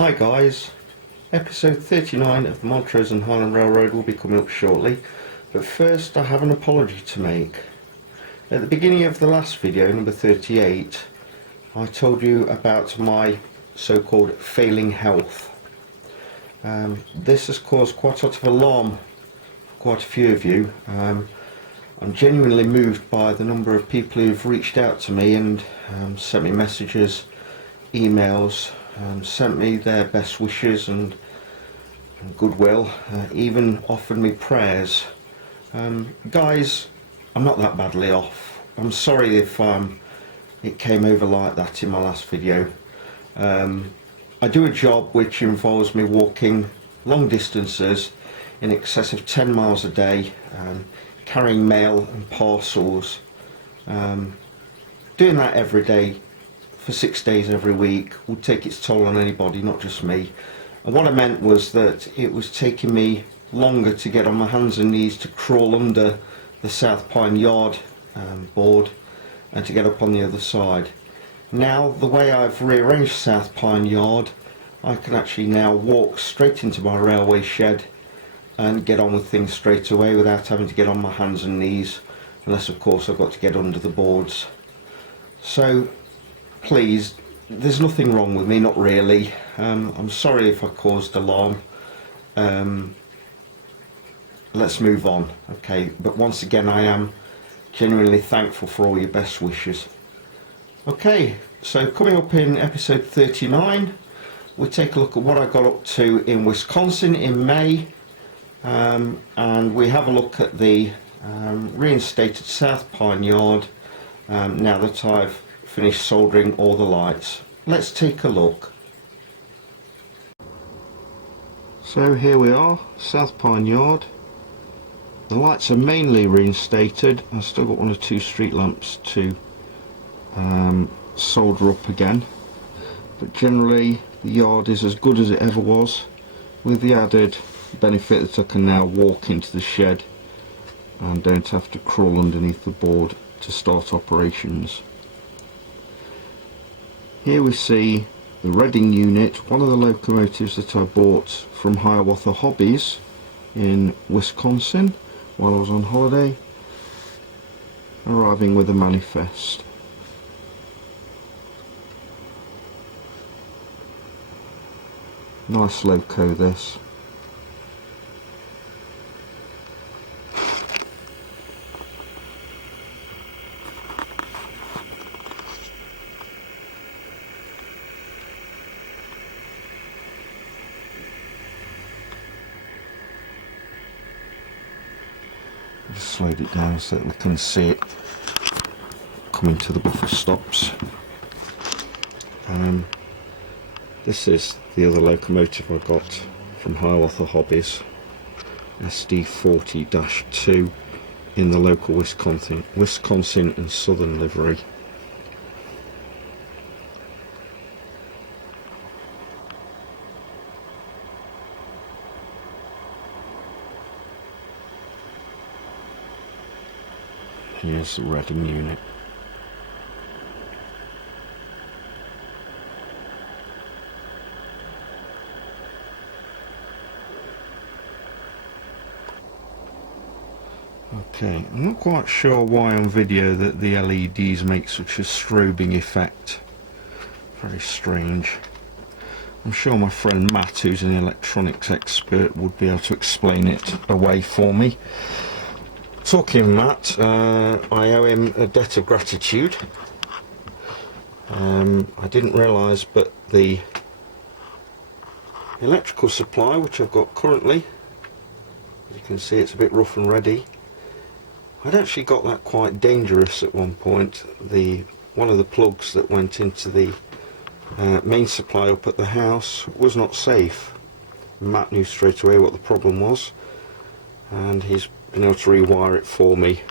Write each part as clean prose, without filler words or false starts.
Hi guys, episode 39 of the Montrose and Highland Railroad will be coming up shortly, but first I have an apology to make. At the beginning of the last video, number 38, I told you about my so-called failing health. This has caused quite a lot of alarm for quite a few of you. I'm genuinely moved by the number of people who've reached out to me and sent me messages, emails, sent me their best wishes and goodwill, even offered me prayers. Guys, I'm not that badly off. I'm sorry if it came over like that in my last video. I do a job which involves me walking long distances in excess of 10 miles a day, carrying mail and parcels. Doing that every day for 6 days every week would take its toll on anybody, not just me. And what I meant was that it was taking me longer to get on my hands and knees to crawl under the South Pine Yard board and to get up on the other side. Now, the way I've rearranged South Pine Yard, I can actually now walk straight into my railway shed and get on with things straight away without having to get on my hands and knees, unless of course I've got to get under the boards. So please, there's nothing wrong with me, not really. I'm sorry if I caused alarm. Let's move on, okay? But once again, I am genuinely thankful for all your best wishes. Okay, so coming up in episode 39, we'll take a look at what I got up to in Wisconsin in May, and we have a look at the reinstated South Pine Yard now that I've finished soldering all the lights. Let's take a look. So here we are, South Pine Yard. The lights are mainly reinstated. I've still got 1 or 2 street lamps to solder up again, but generally the yard is as good as it ever was, with the added benefit that I can now walk into the shed and don't have to crawl underneath the board to start operations. Here we see the Reading unit, one of the locomotives that I bought from Hiawatha Hobbies in Wisconsin while I was on holiday, arriving with a manifest. Nice loco this. Just slowed it down so that we can see it coming to the buffer stops. This is the other locomotive I got from Hiawatha Hobbies, SD40-2, in the local Wisconsin and Southern livery. Here's the Reading unit. Okay, I'm not quite sure why on video that the LEDs make such a strobing effect. Very strange. I'm sure my friend Matt, who's an electronics expert, would be able to explain it away for me. Talking of Matt, I owe him a debt of gratitude. I didn't realise, but the electrical supply, which I've got currently, as you can see it's a bit rough and ready. I'd actually got that quite dangerous at one point. One of the plugs that went into the main supply up at the house was not safe. Matt knew straight away what the problem was, and he's been able to rewire it for me,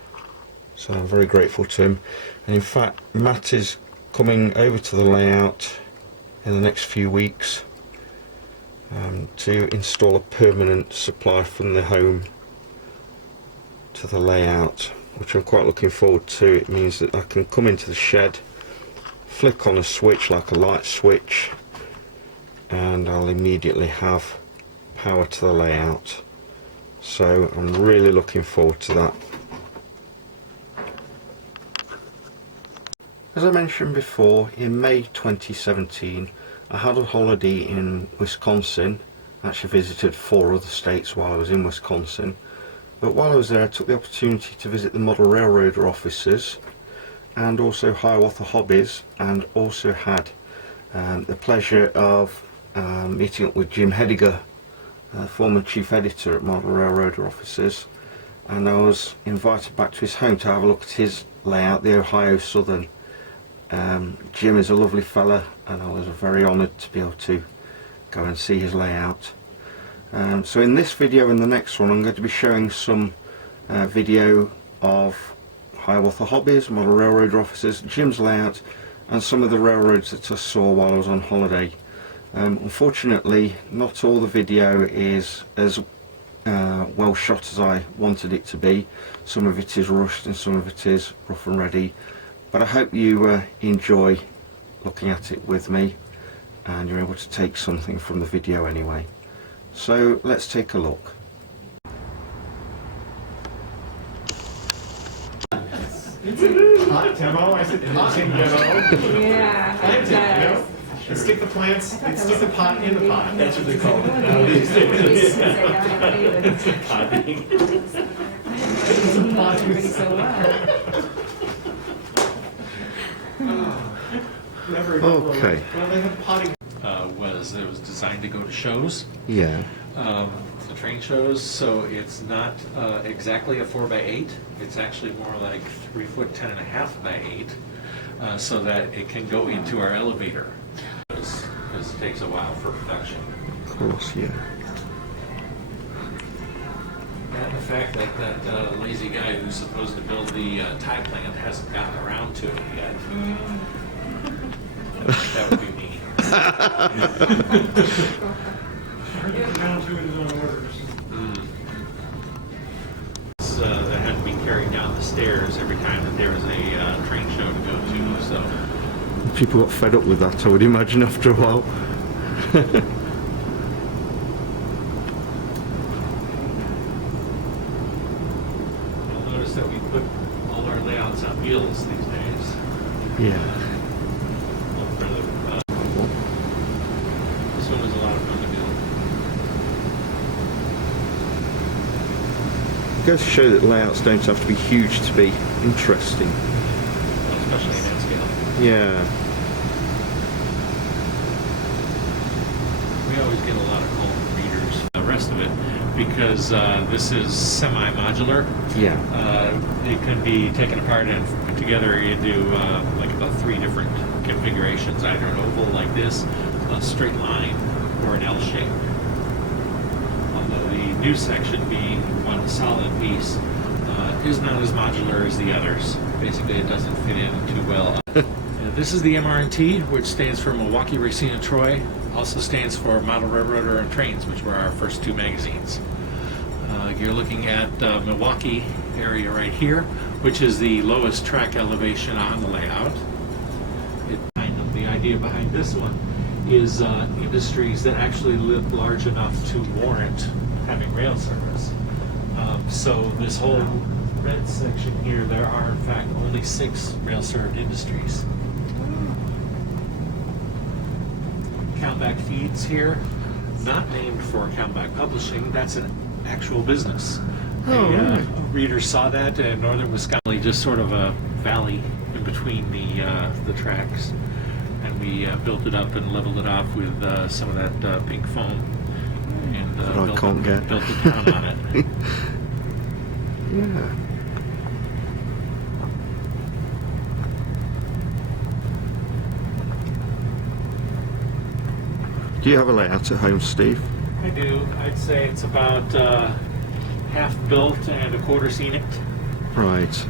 so I'm very grateful to him. And in fact, Matt is coming over to the layout in the next few weeks to install a permanent supply from the home to the layout, which I'm quite looking forward to. It means that I can come into the shed, flick on a switch like a light switch, and I'll immediately have power to the layout. So I'm really looking forward to that. As I mentioned before, in May 2017 I had a holiday in Wisconsin. I actually visited 4 other states while I was in Wisconsin, but while I was there I took the opportunity to visit the model railroader offices and also Hiawatha Hobbies, and also had the pleasure of meeting up with Jim Hediger, former chief editor at Model Railroader offices, and I was invited back to his home to have a look at his layout, the Ohio Southern. Jim is a lovely fella, and I was very honoured to be able to go and see his layout. So in this video and the next one I'm going to be showing some video of Hiawatha Hobbies, Model Railroader offices, Jim's layout, and some of the railroads that I saw while I was on holiday. Unfortunately, not all the video is as well shot as I wanted it to be. Some of it is rushed and some of it is rough and ready, but I hope you enjoy looking at it with me and you're able to take something from the video anyway. So let's take a look. Hot demo, I said hot demo. Yeah, Plant it it, does. And stick the plants, stick the pot in the pot. That's what they call it. Potting so well. Okay. Well, they have potting. It was designed to go to shows, Yeah. the train shows, so it's not exactly a 4x8. It's actually more like 3 foot 10.5 by 8, so that it can go into our elevator, because it takes a while for production. Of course, yeah. And the fact that that lazy guy who's supposed to build the tie plant hasn't gotten around to it yet. That would be me. Getting down to it is on orders. That had to be carried down the stairs every time that there was a train show to go to, so. People got fed up with that, I would imagine, after a while. You'll notice that we put all our layouts on wheels these days. Yeah. This one was a lot of fun to build. It goes to show that layouts don't have to be huge to be interesting. Especially in that scale. Yeah. We always get a lot of call from readers, the rest of it, because this is semi-modular. Yeah. It can be taken apart and put together into like about 3 different configurations, either an oval like this, a straight line, or an L shape. Although the new section, being one solid piece, is not as modular as the others. Basically, it doesn't fit in too well. This is the MRT, which stands for Milwaukee, Racine, and Troy. Also stands for Model Railroader and Trains, which were our first 2 magazines. You're looking at Milwaukee area right here, which is the lowest track elevation on the layout. The idea behind this one is industries that actually live large enough to warrant having rail service. So this whole red section here, there are in fact only 6 rail-served industries. Countback Feeds here, not named for Countback Publishing, that's an actual business. Right. Readers saw that in northern Wisconsin, just sort of a valley in between the tracks, and we built it up and leveled it off with some of that pink foam, and built a town on it. Yeah. Do you have a layout at home, Steve? I do. I'd say it's about half built and a quarter scenic. Right.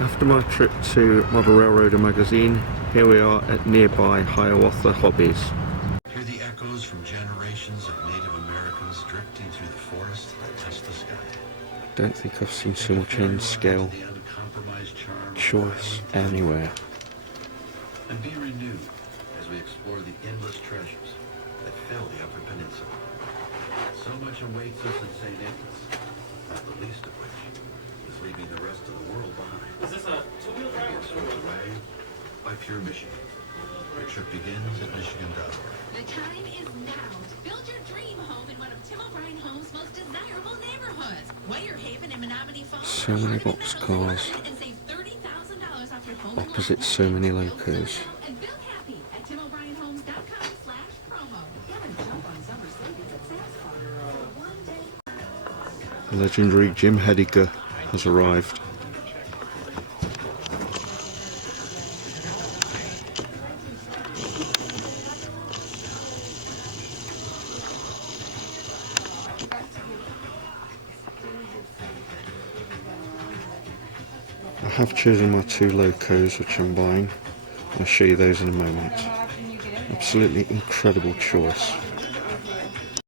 After my trip to Model Railroader magazine, here we are at nearby Hiawatha Hobbies. Hear the echoes from generations of Native Americans drifting through the forest that touch the sky. Don't think I've seen so much end scale The uncompromised charm choice anywhere. and be renewed as we explore the endless treasures that fill the Upper Peninsula. So much awaits us in St. Nicholas, not the least of which is leaving the rest of the world behind. Is this a two-wheel drive or Swept four-wheel away by pure Michigan. The trip begins at Michigan.org. The time is now to build your dream home in one of Tim O'Brien Homes' most desirable neighborhoods. Weyerhaven and Menominee Falls. So many boxcars. And save $30,000 off your home. Opposite so many locos. And build happy at timobrionhomes.com/promo. Legendary Jim Hediger has arrived. I have chosen my two locos which I'm buying. I'll show you those in a moment. Absolutely incredible choice.